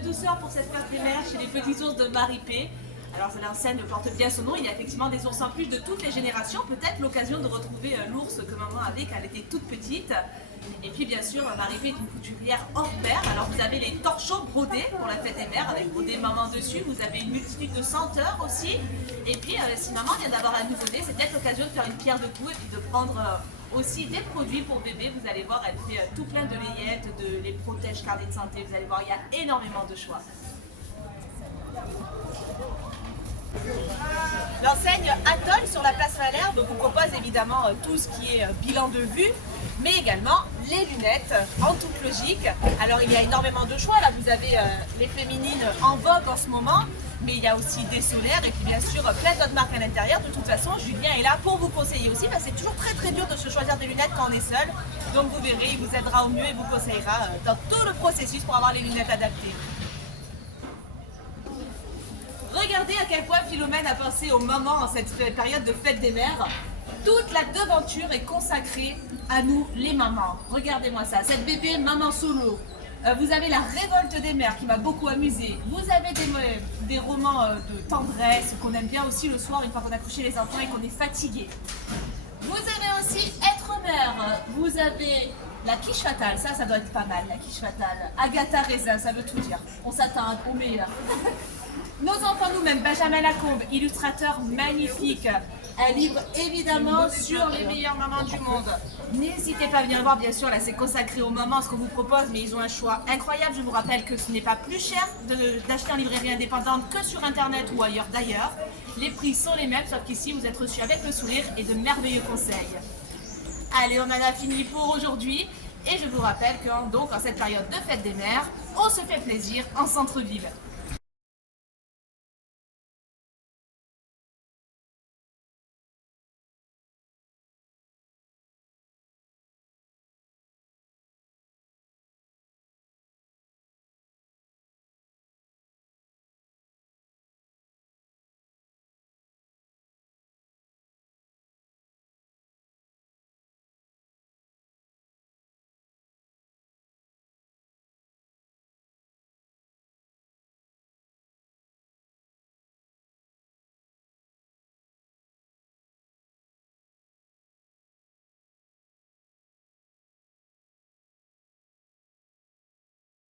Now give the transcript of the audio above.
douceur pour cette fête des mères chez les petits ours de Maripé. Alors l'enseigne porte bien son nom, il y a effectivement des ours en peluche de toutes les générations, peut-être l'occasion de retrouver l'ours que maman avait quand elle était toute petite. Et puis bien sûr, Maripé est une couturière hors pair, alors vous avez les torchons brodés pour la fête des mères, avec brodé maman dessus, vous avez une multitude de senteurs aussi. Et puis si maman vient d'avoir un nouveau-né, c'est peut-être l'occasion de faire une pierre de coups et puis de prendre aussi des produits pour bébé. Vous allez voir, elle fait tout plein de layettes, les protège carnet de santé, vous allez voir, il y a énormément de choix. L'enseigne Atoll sur la place Malherbe vous propose évidemment tout ce qui est bilan de vue, mais également les lunettes en toute logique. Alors il y a énormément de choix, là vous avez les féminines en vogue en ce moment, mais il y a aussi des solaires et puis bien sûr plein d'autres marques à l'intérieur. De toute façon, Julien est là pour vous conseiller aussi, parce que c'est toujours très dur de se choisir des lunettes quand on est seul. Donc vous verrez, il vous aidera au mieux et vous conseillera dans tout le processus pour avoir les lunettes adaptées. Regardez à quel point Philomène a pensé aux mamans en cette période de fête des mères. Toute la devanture est consacrée à nous, les mamans. Regardez-moi ça, cette bébé maman solo. Vous avez la révolte des mères qui m'a beaucoup amusée. Vous avez des romans de tendresse qu'on aime bien aussi le soir une fois qu'on a couché les enfants et qu'on est fatigué. Vous avez aussi Être mère. Vous avez la quiche fatale, ça doit être pas mal, la quiche fatale. Agatha Raisin, ça veut tout dire. On s'attend au meilleur. Nos enfants nous-mêmes, Benjamin Lacombe, illustrateur magnifique. Un livre évidemment sur les meilleures mamans du monde. N'hésitez pas à venir voir, bien sûr, là c'est consacré aux mamans ce qu'on vous propose, mais ils ont un choix incroyable. Je vous rappelle que ce n'est pas plus cher d'acheter en librairie indépendante que sur internet ou ailleurs d'ailleurs. Les prix sont les mêmes, sauf qu'ici vous êtes reçus avec le sourire et de merveilleux conseils. Allez, on en a fini pour aujourd'hui. Et je vous rappelle qu'en cette période de fête des mères, on se fait plaisir en centre-ville.